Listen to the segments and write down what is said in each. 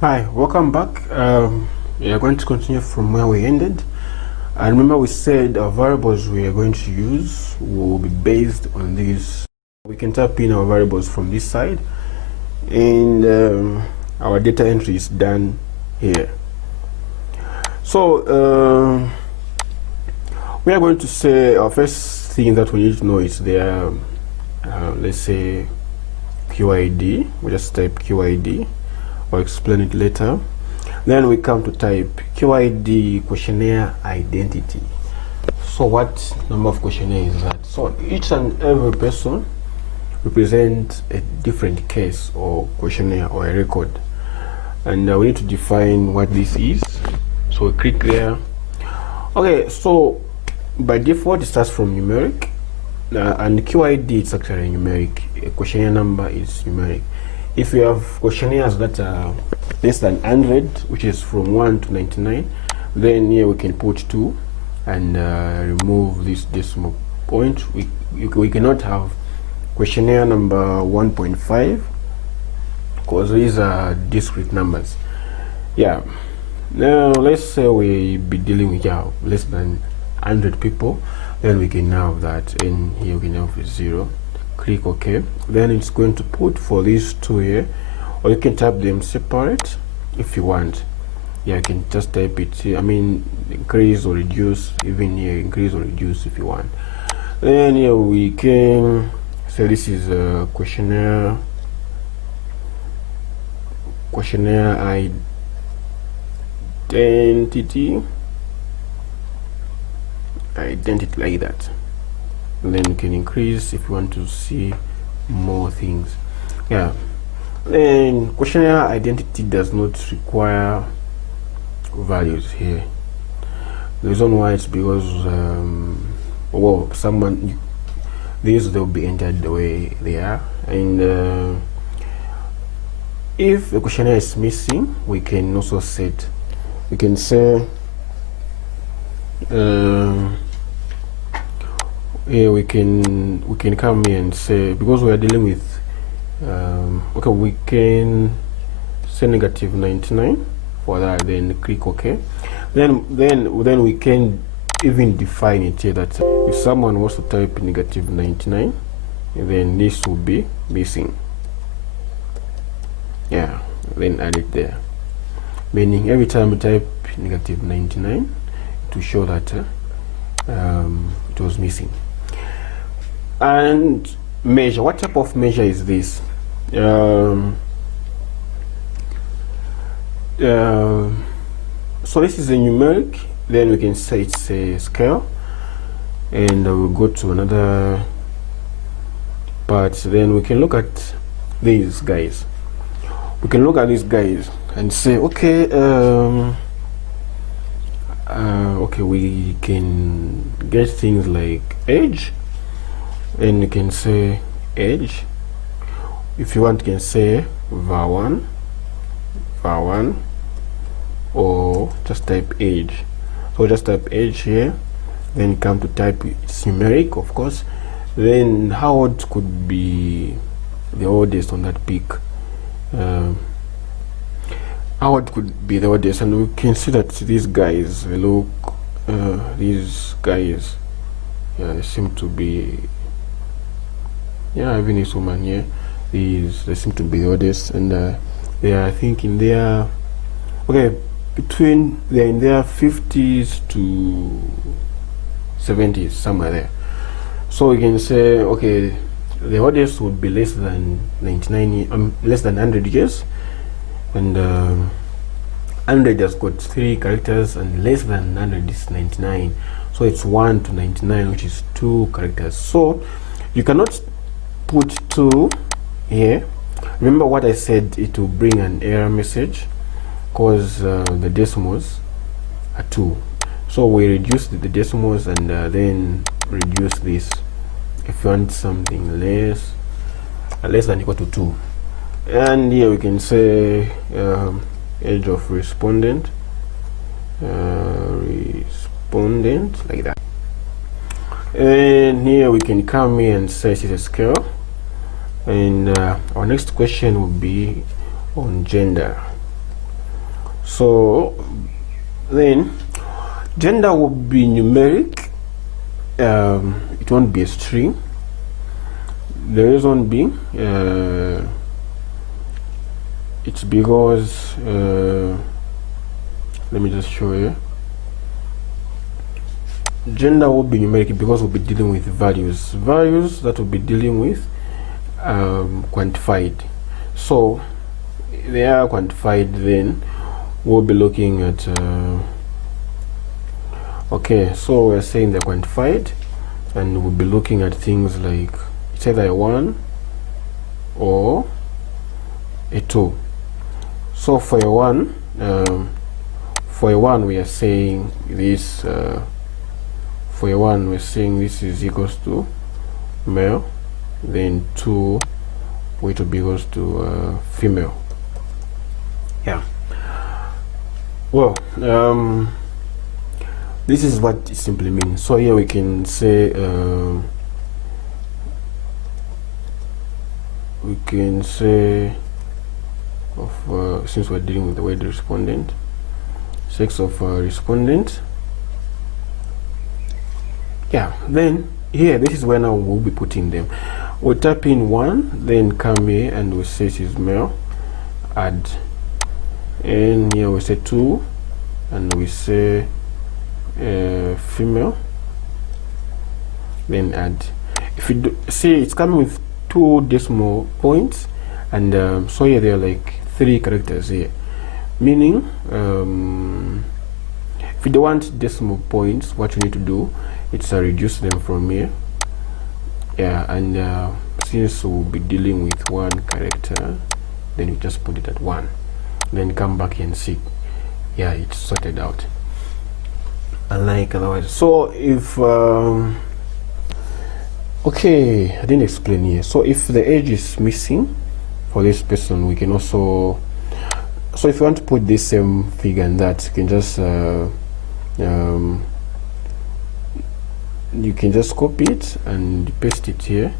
Hi, welcome back. We are going to continue from where we ended. And remember, we said our variables we are going to use will be based on these. We can type in our variables from this side, and our data entry is done here. So we are going to say our first thing that we need to know is their let's say QID. We just type QID. I'll explain it later. Then we come to type QID, questionnaire identity. So what number of questionnaire is that? So each and every person represents a different case or questionnaire or a record, and we need to define what this is. So we click there. Okay, so by default it starts from numeric, and QID is actually numeric. A questionnaire number is numeric. If you have questionnaires that are less than 100, which is from 1 to 99, then here we can put 2 and remove this decimal point. We cannot have questionnaire number 1.5 because these are discrete numbers. Yeah. Now let's say we be dealing with less than 100 people, then we can have that, and here we can have 0. Click OK. Then it's going to put for these two here, or you can type them separate if you want. Yeah, you can just type it here. I mean, increase or reduce, even here increase or reduce if you want. Then here we can say this is a questionnaire identity like that. And then you can increase if you want to see more things. Yeah. Then questionnaire identity does not require values here. The reason why it's because well, these they'll be entered the way they are, and if the questionnaire is missing, we can also set. We can say here we can come here and say, because we are dealing with okay, we can say -99 for that, then click OK. Then we can even define it here that if someone wants to type -99, then this will be missing. Yeah, then add it there, meaning every time we type -99 to show that it was missing. And measure, what type of measure is this? So this is a numeric, then we can say it's a scale, and we'll go to another part. Then we can look at these guys. We can look at these guys and say, okay, okay, we can get things like age, and you can say age. If you want, you can say var1, or just type age. So just type age here, then come to type it's numeric, of course. Then how old could be the oldest on that peak? How old could be the oldest? And we can see that these guys, look, these guys, yeah, they seem to be, yeah, even this woman here, they seem to be the oldest, and they are, I think, in their, okay, they're in their 50s to 70s, somewhere there. So we can say, okay, the oldest would be less than 99, less than 100 years, and 100 has got 3 characters, and less than 100 is 99. So it's 1 to 99, which is 2 characters. So you cannot put 2 here. Remember what I said, it will bring an error message because the decimals are 2. So we reduce the decimals and then reduce this if you want something less than equal to 2. And here we can say age of respondent, like that. And here we can come here and say it's a scale. And our next question will be on gender. So then gender will be numeric. It won't be a string. The reason being it's because let me just show you. Gender will be numeric because we'll be dealing with values that will be dealing with quantified. So they are quantified, then we'll be looking at okay, so we're saying they're quantified, and we'll be looking at things like it's either a 1 or a 2. So for a 1 we are saying this for a 1 we're saying this is equals to male, then 2 it will be equals to female. Yeah, well, this is what it simply means. So here we can say of since we're dealing with the word respondent, sex of respondent. Yeah, then here this is where now we'll be putting them. We'll type in 1, then come here and we'll say this is male, add, and here we say 2 and we say female, then add. If you do, see it's coming with 2 decimal points, and so here there are like 3 characters here, meaning if you don't want decimal points, what you need to do is reduce them from here. Yeah, and since we'll be dealing with 1 character, then you just put it at 1, then come back and see, yeah, it's sorted out, unlike otherwise. So if okay, I didn't explain here. So if the age is missing for this person, we can also, so if you want to put this same figure and that, you can just copy it and paste it here.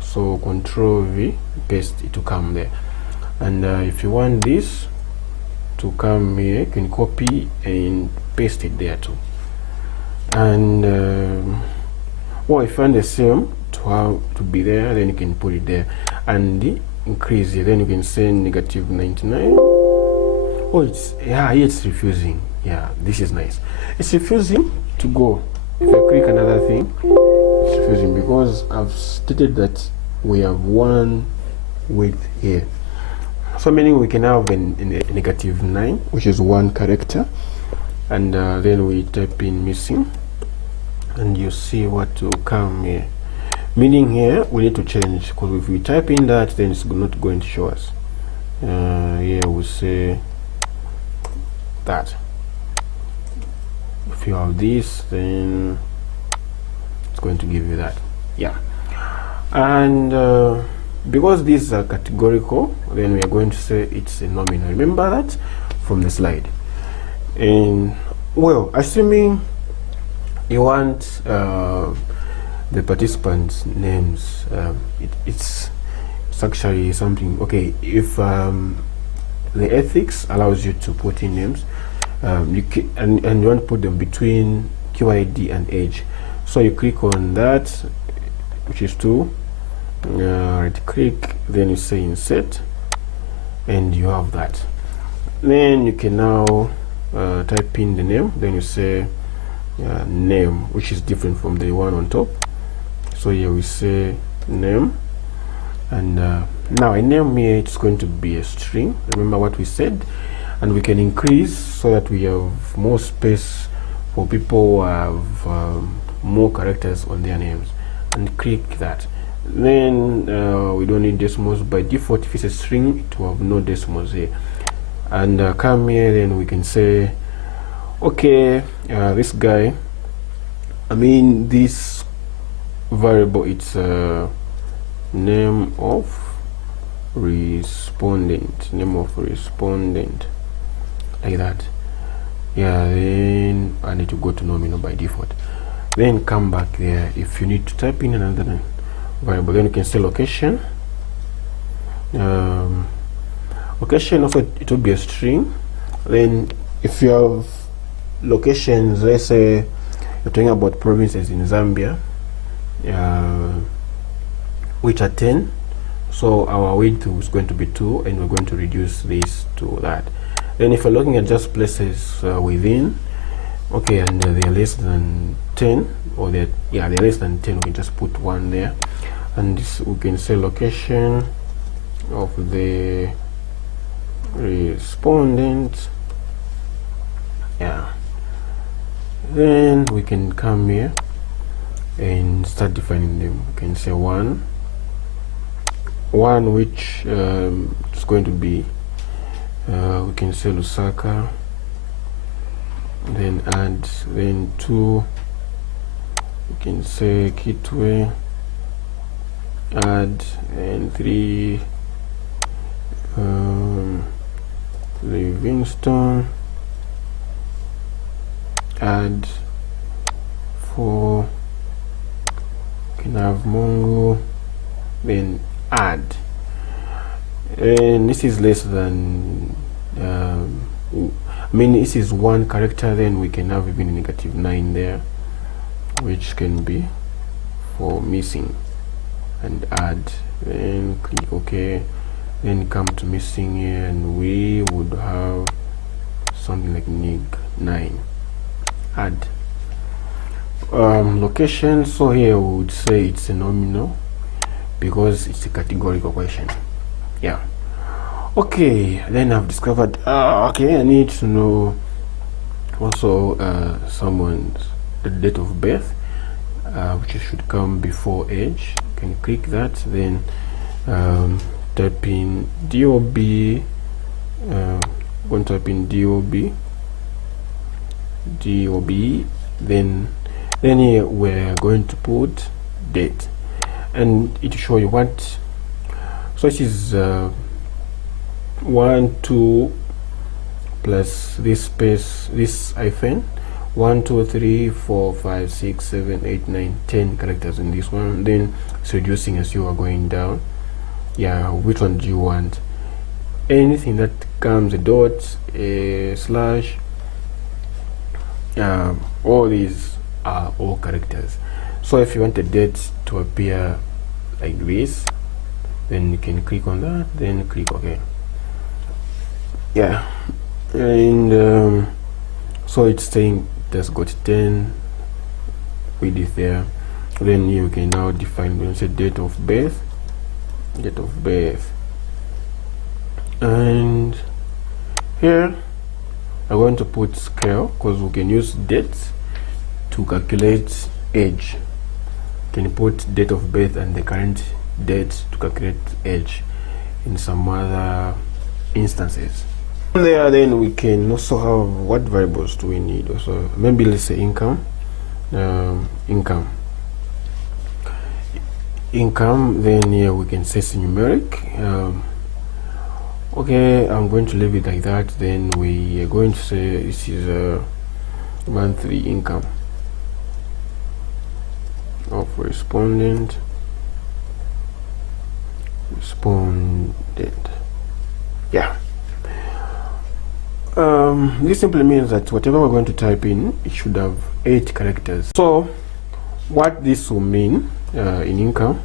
So Control V, paste it to come there. And if you want this to come here, you can copy and paste it there too. And well, if you want the same to be there, then you can put it there, and the increase here, then you can say -99. Oh, it's, yeah, it's refusing. Yeah, this is nice. It's refusing to go. If I click another thing, it's refusing because I've stated that we have 1 width here. So meaning we can have a -9, which is 1 character, and then we type in missing, and you see what will come here. Meaning here we need to change, because if we type in that, then it's not going to show us. Here we say that. If you have this, then it's going to give you that. Yeah, and because these are categorical, then we are going to say it's a nominal. Remember that from the slide. And well, assuming you want the participants' names, it's actually something. Okay, if the ethics allows you to put in names, you can, and you want to put them between QID and age, so you click on that, which is 2, right click, then you say insert, and you have that. Then you can now type in the name, then you say name, which is different from the one on top. So here we say name, and now a name here, it's going to be a string. Remember what we said, and we can increase so that we have more space for people who have more characters on their names, and click that. Then we don't need decimals. By default, if it's a string, it will have no decimals here. And come here, then we can say, okay, this guy, I mean this variable, it's name of respondent, like that. Yeah, then I need to go to nominal by default. then come back there. If you need to type in another variable, then you can say location. Location also, it will be a string. Then if you have locations, let's say you're talking about provinces in Zambia, which are 10, so our width is going to be 2, and we're going to reduce this to that. Then if you're looking at just places within, okay, and they're less than 10, or they're less than 10, we can just put 1 there, and this, we can say location of the respondent. Then we can come here and start defining them. We can say one which is going to be we can say Lusaka, then add, then 2 we can say Kitwe, add, and 3 Livingstone, add, 4 can have Mungu, then add, and this is less than I mean, this is 1 character, then we can have even -9 there, which can be for missing, and add, then click OK, then come to missing here, and we would have something like -9, add. Location, so here we would say it's a nominal because it's a categorical question. Okay, then I've discovered okay, I need to know also the date of birth, which should come before age. You can click that, then type in DOB, going to type in DOB, then here we're going to put date, and it will show you what. So it is 1, 2 plus this space, this hyphen, 1, 2, 3, 4, 5, 6, 7, 8, 9, 10 characters in this one. Then it's reducing as you are going down. Which one do you want? Anything that comes a dot, a slash, all these are all characters. So if you want the date to appear like this, then you can click on that, then click OK. And so it's saying that's got 10 width there. Then you can now define, when you say date of birth, and here I'm going to put scale, because we can use dates to calculate age. You can put date of birth and the current date to calculate age in some other instances. From there, then we can also have, what variables do we need? Also, maybe let's say income, then here we can say numeric. Okay, I'm going to leave it like that. Then we are going to say this is a monthly income of respondent. This simply means that whatever we're going to type in, it should have 8 characters. So what this will mean in income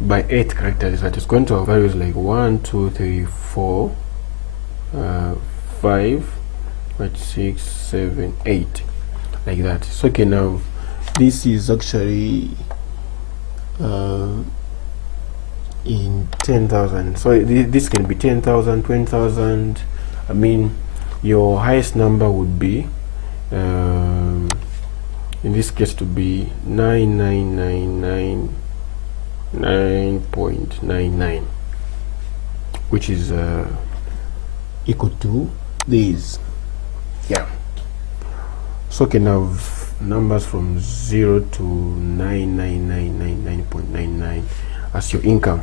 by 8 characters is that it's going to have values like 1, 2, 3, 4, 5, 6, 7, 8, like that. So you can have, this is actually in 10,000. So this can be 10,000, 20,000. I mean, your highest number would be in this case to be 9,999.99, which is equal to these. So you can have numbers from 0 to 9,999.99 as your income.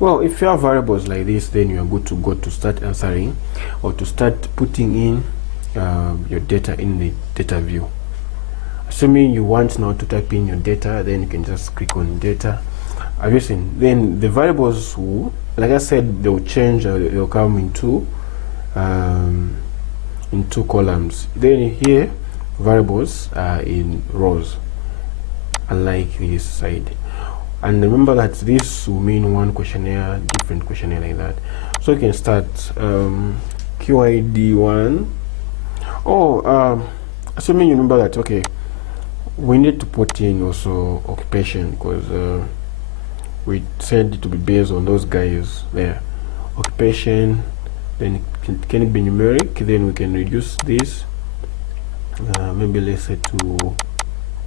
Well, if you have variables like this, then you are good to go to start answering or to start putting in your data in the data view. Assuming you want now to type in your data, then you can just click on data. Have you seen? Then the variables will, like I said, they'll change. They'll come in two columns. Then here, variables are in rows, unlike this side. And remember that this will mean one questionnaire, different questionnaire, like that. So you can start QID1. Assuming you remember that, okay, we need to put in also occupation, because we said it to be based on those guys there. Occupation, then can it be numeric? Then we can reduce this, maybe let's say to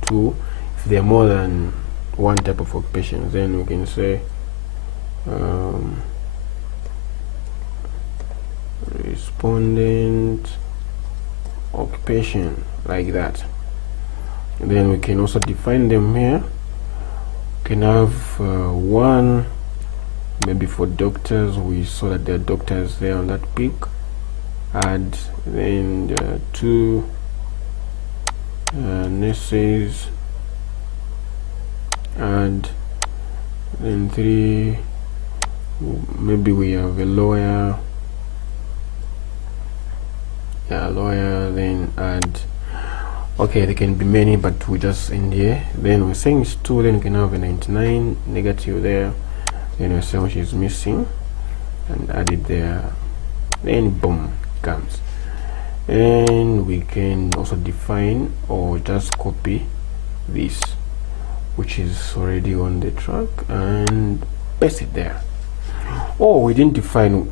2. If there are more than one type of occupation, then we can say respondent occupation, like that. And then we can also define them here. We can have one, maybe for doctors, we saw that there are doctors there on that peak. Add, then 2 nurses, and then 3, maybe we have a lawyer. Lawyer, then add, okay, there can be many, but we just end here. Then we're saying it's 2, then we can have a 99 negative there, then we're saying which is missing, and add it there, then boom, comes. And we can also define or just copy this, which is already on the track, and paste it there. We didn't define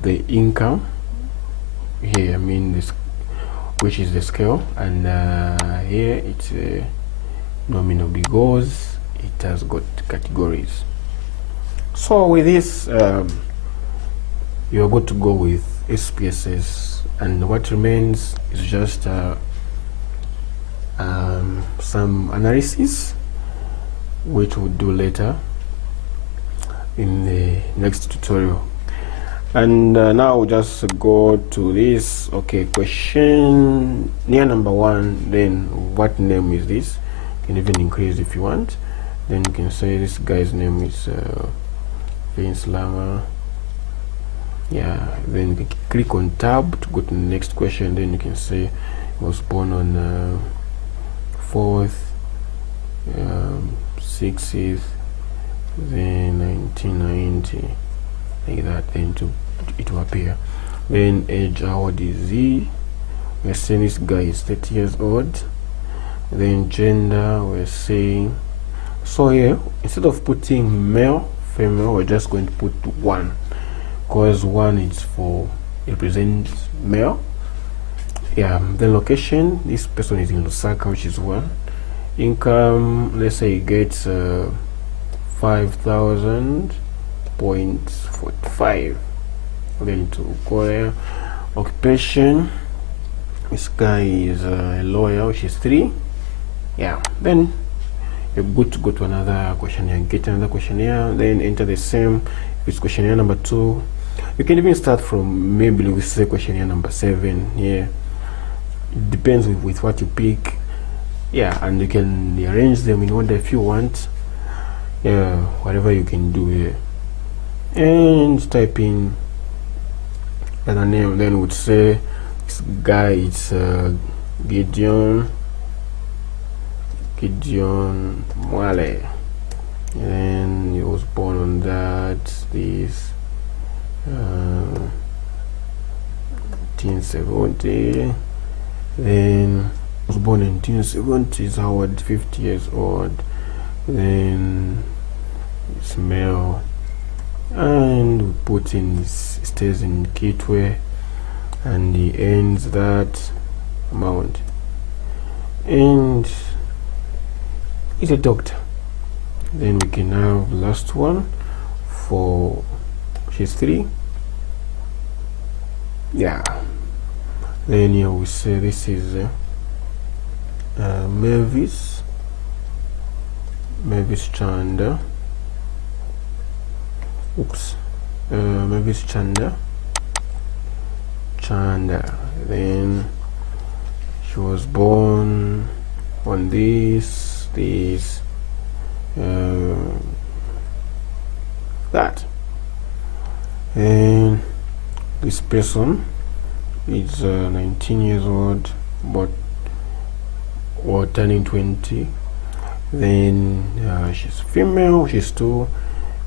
the income here, I mean this, which is the scale, and here it's nominal because it has got categories. So with this, you're good to go with SPSS, and what remains is just some analysis, which we'll do later in the next tutorial. And now we'll just go to this. Okay, questionnaire number 1. Then what name is this? You can even increase if you want. Then you can say this guy's name is Vince Lama. Yeah, then you can click on tab to go to the next question. Then you can say he was born on 4th 6th then 1990, like that. Then it will appear. Then age, how old is he? We're saying this guy is 30 years old. Then gender, we're saying, so here instead of putting male, female, we're just going to put 1, because 1 is for, it represents male. Yeah. The location, this person is in Lusaka, which is 1. Income, let's say he gets 5,000.45. Then to go there. Occupation, this guy is a lawyer, which is 3. Yeah. Then you're good to go to another questionnaire, get another questionnaire, then enter the same. If it's questionnaire number 2, you can even start from, maybe we say questionnaire number 7 here. It depends with what you pick. Yeah, and you can arrange them in order if you want. Yeah, whatever you can do here. And type in another name. Then would say this guy is Gideon Mwale, and he was born on that this 1970. Then was born in 1970. Is Howard, 50 years old. Then it's male, and we put in his, stays in Kitwe, and he earns that amount, and he's a doctor. Then we can have last one for she's 3. Yeah. Then here we say this is Mavis Chanda. oops, maybe it's Chanda. Then she was born on that, and this person is 19 years old, but or turning 20. Then she's female, she's 2,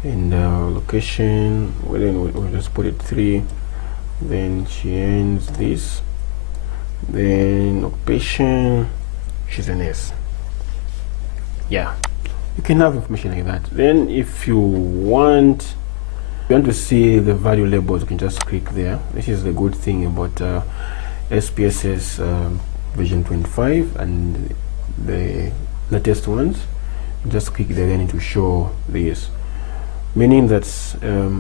and location, well, then we'll just put it 3. Then she ends this. Then occupation, she's an S. Yeah, you can have information like that. Then if you want to see the value labels, you can just click there. This is the good thing about SPSS version 25 and the latest ones. Just click there, then it will show this, meaning that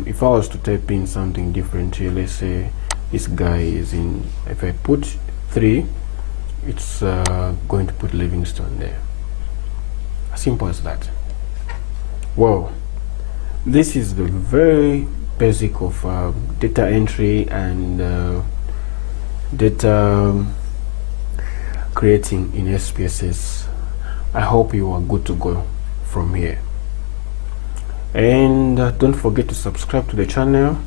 if I was to type in something different here, let's say this guy is in, if I put 3, it's going to put Livingstone there. As simple as that. Well, this is the very basic of data entry and data creating in SPSS. I hope you are good to go from here. And don't forget to subscribe to the channel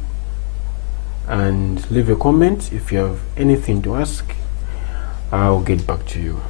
and leave a comment. If you have anything to ask, I'll get back to you.